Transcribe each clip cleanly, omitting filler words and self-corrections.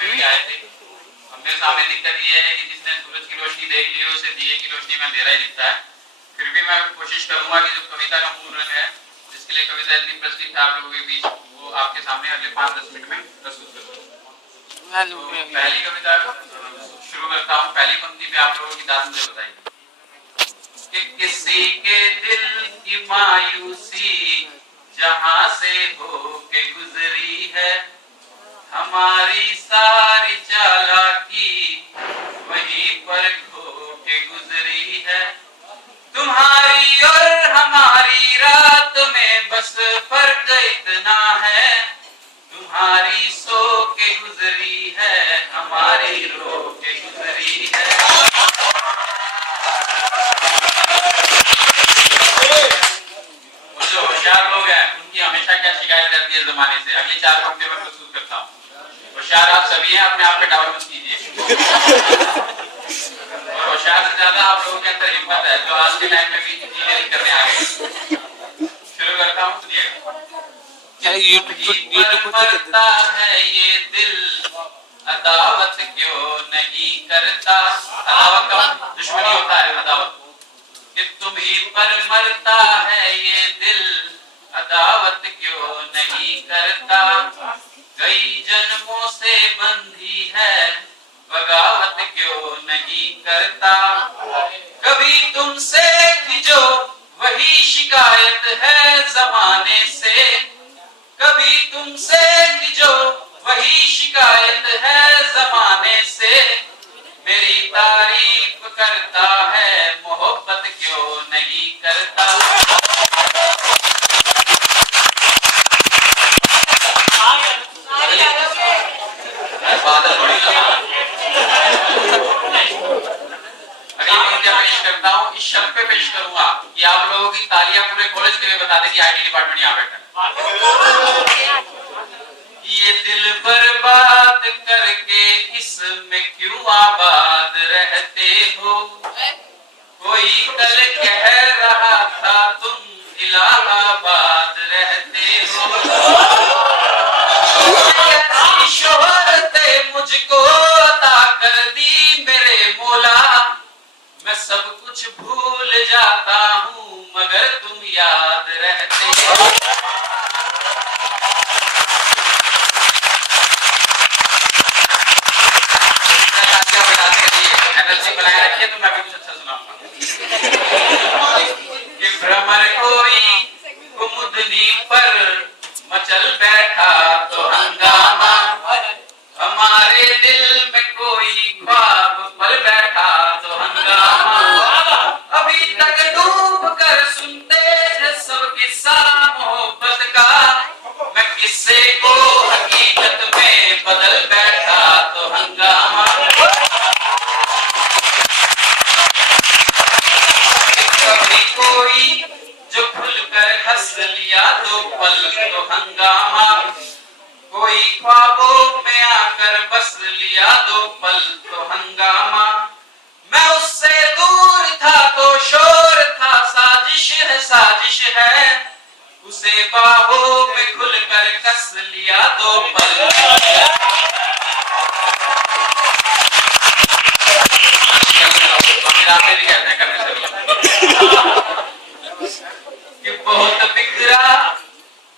पे भी आए थे। मेरे सामने दिक्कत ये है कि जिसने सूरज की रोशनी देख ली है उसे दिए की रोशनी में अंधेरा ही दिखता है। फिर भी मैं कोशिश करूंगा कि जो कविता का मूल रंग है, जिसके लिए कविता इतनी प्रचलित है आप लोगों के बीच, वो आपके सामने अगले 5-10 मिनट में प्रस्तुत करूँ। तो पहली कविता शुरू करता हूँ। पहली पंक्ति पे आप लोगों की दाद मुझे बताइए कि किसी के दिल की मायूसी जहां से होके गुजरी है, हमारी सारी चालाकी वहीं पर खो के गुजरी है। तुम्हारी और हमारी रात में बस फर्क इतना है, तुम्हारी सो के गुजरी है, हमारी रो के गुजरी है। वो जो होशियार लोग हैं उनकी हमेशा क्या शिकायत रहती है जमाने से। अगली 4 पंक्ति में प्रस्तुत करता हूँ। होशियार आप सभी हैं, अपने आप पे डाउट मत कीजिए। और होशियार से ज्यादा आप लोगों के अंदर हिम्मत है जो आज के टाइम में भी इंजीनियरिंग करने आ गए। शुरू करता हूँ, सुनिएगा। मरता है ये दिल अदावत क्यों नहीं करता। अदावत का दुश्मनी होता है अदावत, कि तुम ही पर मरता है ये दिल अदावत क्यों नहीं करता। कई जन्मों से बंधी है बगावत क्यों नहीं करता। कभी तुमसे थी जो वही शिकायत है जमाने से, कभी तुमसे थी जो वही शिकायत है जमाने से। मेरी तारीफ करता है मोहब्बत क्यों नहीं करता। बादल थोड़ी अगली पंक्तियां पेश करता हूँ। इस शब्द पे पेश करूंगा कि आप लोगों की तालियां पूरे कॉलेज के लिए बता दें कि आईटी डिपार्टमेंट यहाँ बैठा है। ये दिल बर्बाद करके इसमें क्यों आबाद रहते हो। कोई कल कह रहा था तुम इलाहाबाद रहते हो। ऐसी शोहरतें मुझको अता कर दी मेरे मौला, मैं सब कुछ भूल जाता हूँ मगर तुम याद रहते हो। एनर्जी बनाए रखिए तो मैं भी कुछ अच्छा सुनाऊंगा। कि भ्रमर कोई कुमुदनी पर मचल बैठा तो हंगामा, हमारे दिल में कोई ख्वाब पल बैठा तो हंगामा। अभी तक डूब कर सुनते हैं सब किस्सा मोहब्बत का, मैं किस्से को हकीकत में बदल बैठा तो हंगामा। कभी कोई जो खुलकर हंस लिया तो पल तो हंगामा, कोई ख्वाबों में आकर बस लिया दो पल तो हंगामा। मैं उससे दूर था तो शोर था, साजिश है साजिश है, उसे बाहों में खुलकर कस लिया दो पल। कि बहुत बिखरा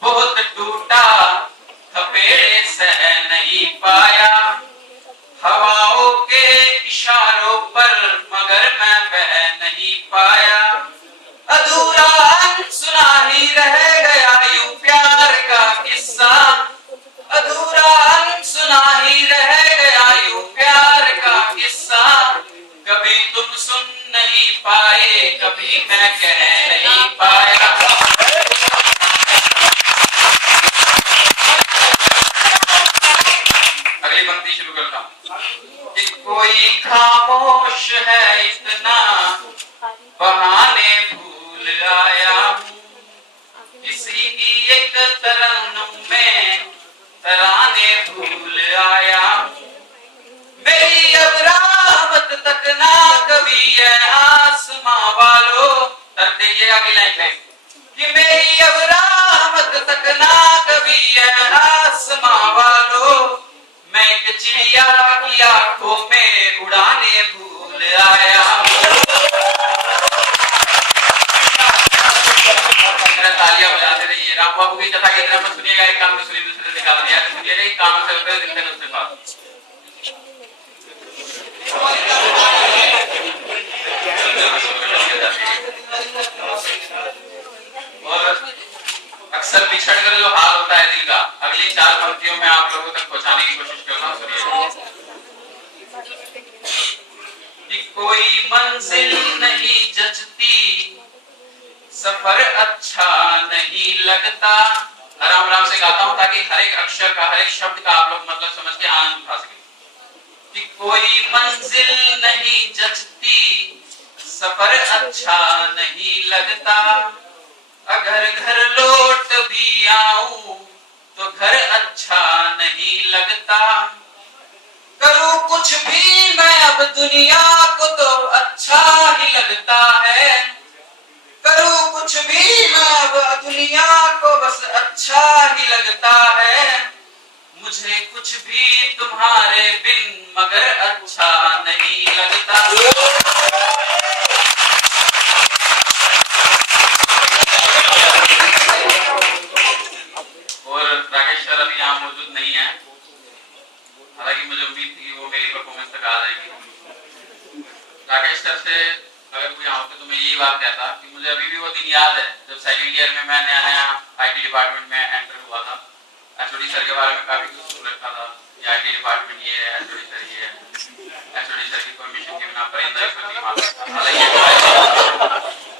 बहुत टूटा थपेड़े सह नहीं पाया, हवाओं के इशारों पर मगर मैं बह नहीं पाया। अधूरा अनसुना ही रह गया यूं प्यार का किस्सा, अधूरा अनसुना ही रह गया यूं प्यार का किस्सा। कभी तुम सुन नहीं पाए कभी मैं कह नहीं पाया। अगली पंक्ति शुरू करता हूँ। कि कोई खामोश है इतना बहाने भूल आया हूँ, किसी की एक तरन्नुम में तराने भूल आया हूँ। मेरी अब राहत तक ना कभी है आसमां वालों, तक देखिए अगली लाइन पे, कि मेरी अब राहत तक ना कभी है आसमां वालों। मैं एक ये चिड़िया की आंखों में उड़ाने भूल आया। तालियां बजाते रहिए। राम बाबू की कथा की तरह मत सुनिएगा, एक कान में सुनिए दूसरे निकाल दिया सुनिएगा, एक कान से होकर दिल से बात। और अक्सर बिछड़ कर जो हाल होता है दिल का, अगली 4 पंक्तियों में आप लोगों तक पहुंचाने की कोशिश कर रहा हूं, सुनिए। कि कोई मंजिल नहीं जचती, सफर अच्छा नहीं लगता। आराम आराम से गाता हूं ताकि हर एक अक्षर का, हर एक शब्द का आप लोग मतलब समझ के आनंद उठा सके। कि कोई मंजिल नहीं जचती, सफर अच्छा नहीं लगता। अगर घर लौट भी आऊं तो घर अच्छा नहीं लगता। करूं कुछ भी मैं अब दुनिया को तो अच्छा ही लगता है। करूं कुछ भी मैं अब दुनिया को बस अच्छा ही लगता है। मुझे कुछ भी तुम्हारे बिन मगर अच्छा नहीं लगता। और राकेश सर अभी यहाँ मौजूद नहीं है, हालांकि मुझे उम्मीद थी कि वो मेरी परफॉर्मेंस तक आ जाएगी। राकेश सर से अगर कोई यहाँ होते तो मैं यही बात कहता कि मुझे अभी भी वो दिन याद है जब सेकंड ईयर में मैं नया नया आईटी डिपार्टमेंट में एंटर हुआ था। एचओडी सर के बारे में काफी कुछ सुन रखा था, ये आईटी डिपार्टमेंट ये है, एचओडी सर ये है, एचओडी सर की परमिशन के बिना परिंदा ही नहीं मारता। हालांकि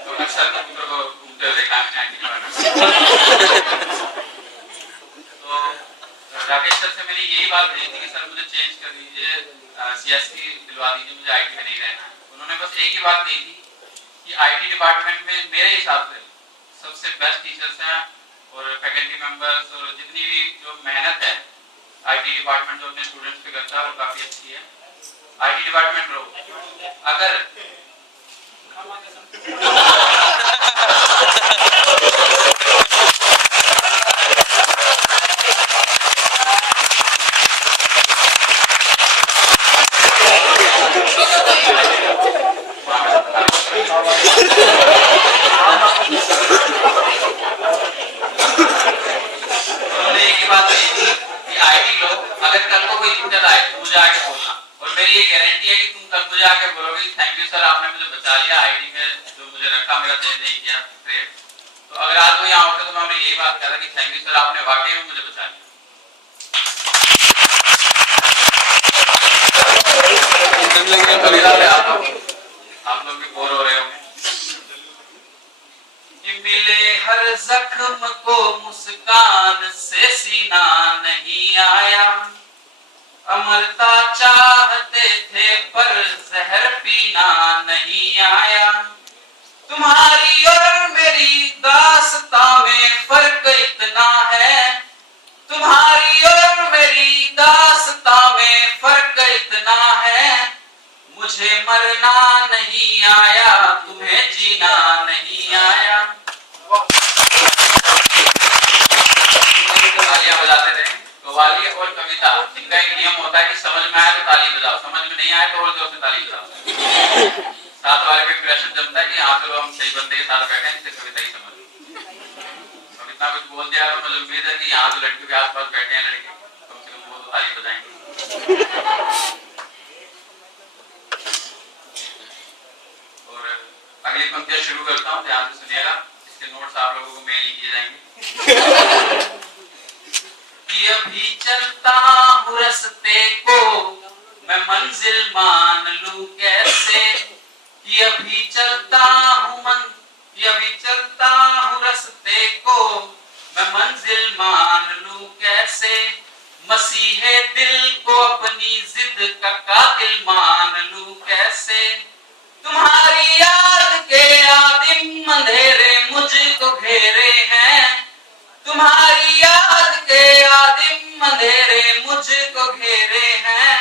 तो अक्सर कंप्यूटर को घूमते हुए देखा मैंने आईटी डिपार्टमेंट। राकेश सर से मैंने यही बात कही थी कि सर मुझे चेंज कर दीजिए, सीएससी दिलवा दीजिए, मुझे आईटी में नहीं रहना है। उन्होंने बस एक ही बात कही थी कि आईटी डिपार्टमेंट में मेरे हिसाब से सबसे बेस्ट टीचर्स हैं और फैकल्टी मेंबर्स और जितनी भी जो मेहनत है आईटी डिपार्टमेंट जो अपने स्टूडेंट्स पे करता है वो काफी अच्छी है। आईटी डिपार्टमेंट रहो। अगर अगर कल को कोई दिक्कत आए तो मुझे आके बोलना, और मेरी ये गारंटी है कि तुम कल मुझे आके बोलोगे थैंक यू सर आपने मुझे बचा लिया आईडी में जो मुझे रखा मेरा चेंज नहीं किया ग्रेट। तो अगर आज वो यहाँ होते तो मैं यही बात कह रहा कि थैंक यू सर आपने वाकई में मुझे बचा लिया। आप लोग भी बोर हो रहे होंगे। मिले हर जख्म को मुस्कान से सीना नहीं आया। अमरता चाहते थे पर जहर पीना नहीं आया। तुम्हारी और मेरी दास्तां में फर्क इतना है। तुम्हारी और मेरी दास्तां में फर्क इतना है। मुझे मरना नहीं आया, तुम्हें जीना नहीं आया। तालियां बजाते रहे। कव्वाली और कविता इनका एक नियम होता है कि समझ में आए तो ताली बजाओ, समझ में नहीं आए तो और जोर से ताली बजाओ। साथ वाले पे इंप्रेशन जमता है कि हाँ चलो हम सही बंदे के साथ बैठे हैं, इसे कविता ही समझ लो। इतना कुछ बोल दिया तो मुझे उम्मीद है कि यहाँ जो लड़कियों के आसपास बैठे हैं लड़के कम से कम वो तो ताली बजाएंगे। और अगली पंक्तियां शुरू करता हूँ, ध्यान से सुनिएगा, इसके नोट्स आप लोगों को मेल ही किए जाएंगे। अभी चलता हूँ रस्ते को मैं मंजिल मान लूं कैसे। अभी चलता हूँ रस्ते को मैं मंजिल मान लूं कैसे। मसीहे दिल को अपनी जिद का कातिल मान लूं कैसे। तुम्हारी याद के आदिम अंधेरे मुझको घेरे हैं। तुम्हारी याद के आदिम अंधेरे मुझको घेरे हैं।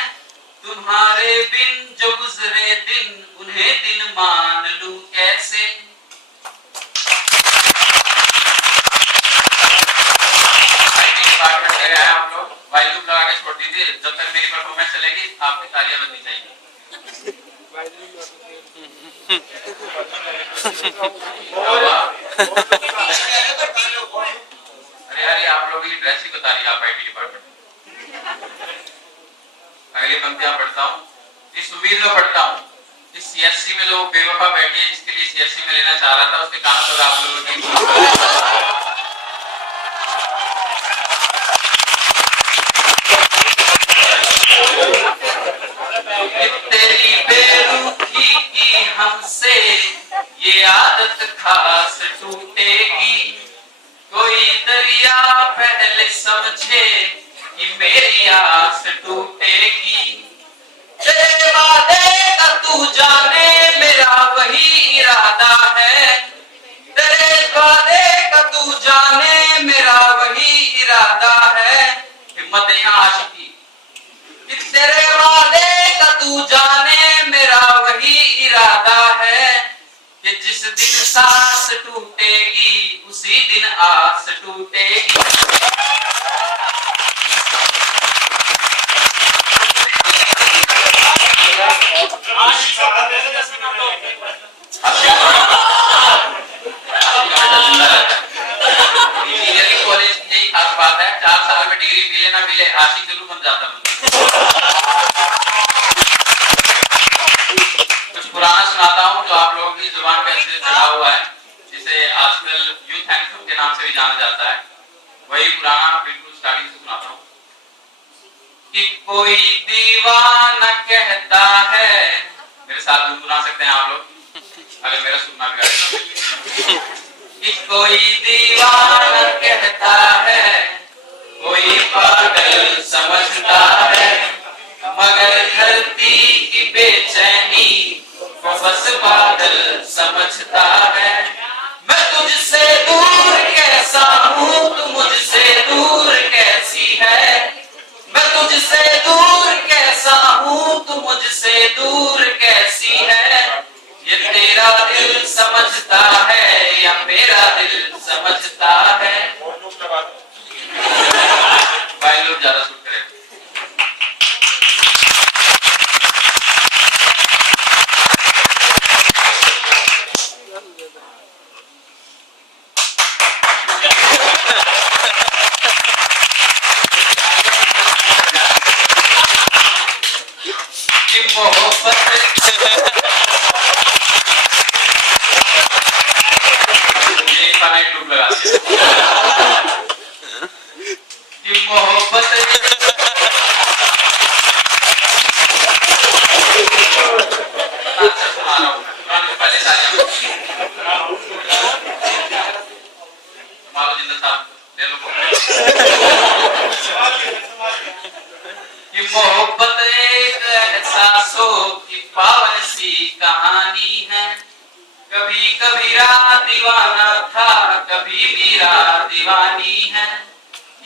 तुम्हारे बिन जो गुजरे दिन उन्हें दिन मान लूं कैसे। आईटी डिपार्टमेंट से गए आप लोग, वाइल लूप लगा के छोड़ दीजिए, जब तक मेरी परफॉर्मेंस चलेगी आपकी तालियां बजनी चाहिए। अरे यार, ये आप लोग की ड्रेस ही बता रही है, आप आईटी डिपार्टमेंट। अगली पंक्तियां पढ़ता हूँ, इस उम्मीद में पढ़ता हूँ कि सीएससी में जो बेवफा बैठी है, जिसके लिए सीएससी में लेना चाह रहा था, उसके कानों तक आप लोगों की तेरी बेरुखी की हमसे ये आदत खास टूटेगी। कोई दरिया पहले समझे कि मेरी आस टूटेगी। तेरे वादे का तू जाने मेरा वही इरादा है। तेरे वादे का तू जाने मेरा वही इरादा है। हिम्मत यहाँ आशिकी, तेरे वादे का तू जाने मेरा वही इरादा है कि जिस दिन सांस टूटेगी उसी दिन आस टूटेगी। इंजीनियरिंग कॉलेज की यही खास बात है, 4 साल में डिग्री मिले ना मिले, आशिक जरूर बन जाता हूँ। कुछ पुराना सुनाता हूँ जो आप लोगों की जुबान पे अच्छे से चढ़ा हुआ है, जिसे आजकल यूथ एंथम के नाम से भी जाना जाता है। वही पुराना बिल्कुल स्टार्टिंग से सुनाता हूँ कि कोई दीवाना कहता है, मेरे साथ गुनगुना सकते हैं आप लोग अगर मेरा सुनना भी आए। कि कोई दीवाना कहता है, कोई पागल समझता है, मगर धरती की बेचैनी वो बस बादल समझता है। मैं तुझसे दूर कैसा हूँ, तू मुझसे दूर कैसी है। मैं तुझसे दूर कैसा हूँ, तू मुझसे दूर कैसी है। ये तेरा दिल समझता है या मेरा दिल समझता है। भाई लोग ज्यादा सूट करें। मोहब्बत एक एहसासों की पावन सी कहानी है। कभी कबीरा दीवाना था, कभी मीरा दीवानी है।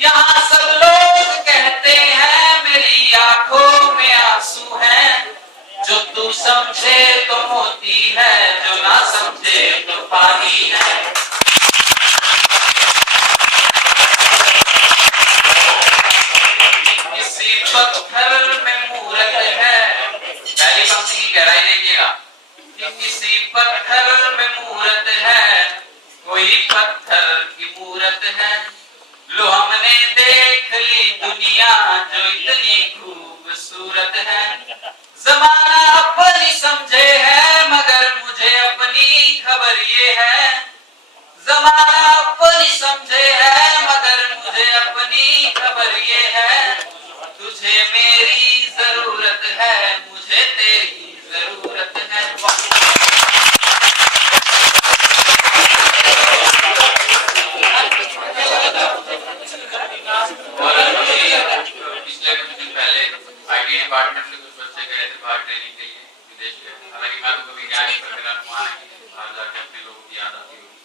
यहाँ सब लोग कहते हैं मेरी आंखों में आंसू हैं। जो तू समझे तो मोती है, जो ना समझे तो पानी है। किसी पत्थर में मूरत है, पहली पंक्ति की गहराई देखिएगा। किसी पत्थर में मूरत है, कोई पत्थर की मूरत है। लो हमने देख ली दुनिया जो इतनी खूबसूरत है। जमाना अपनी समझे है, मगर मुझे अपनी खबर ये है। जमाना अपनी समझे है, मगर मुझे अपनी खबर ये है। तुझे मेरी जरूरत है, मुझे तेरी जरूरत है। पिछले कुछ दिन पहले आईटी डिपार्टमेंट से कुछ बच्चे गए थे बाहर ट्रेनिंग के लिए विदेश गए। हालांकि मैं तो कभी गया नहीं, पर मेरा अनुमान है कि बाहर जाके अपने लोगों की याद आती होगी।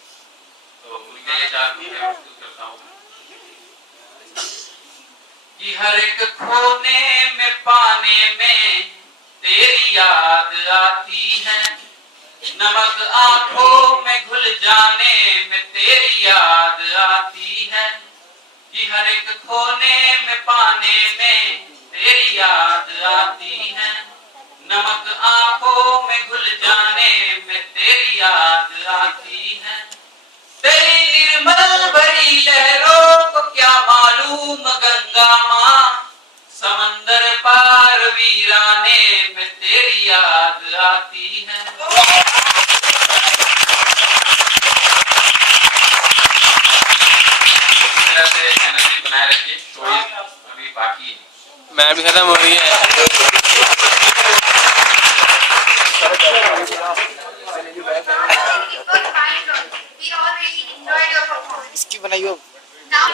तो उनके लिए 4 चीजें प्रस्तुत करता हूँ कि हर एक खोने में पाने में तेरी याद आती है। नमक आंखों में घुल जाने में तेरी याद आती है। कि हर एक खोने में पाने में तेरी याद आती है, नमक आंखों में घुल जाने में तेरी याद आती है। तेरी निर्मल भरी लहरों को क्या मालूम गंगा माँ, समंदर पार वीराने में तेरी याद आती है। इस तरह से एनर्जी बनाए रखिए, शो अभी बाकी है। मैं भी खत्म हो रही है। इसकी बनाइयो।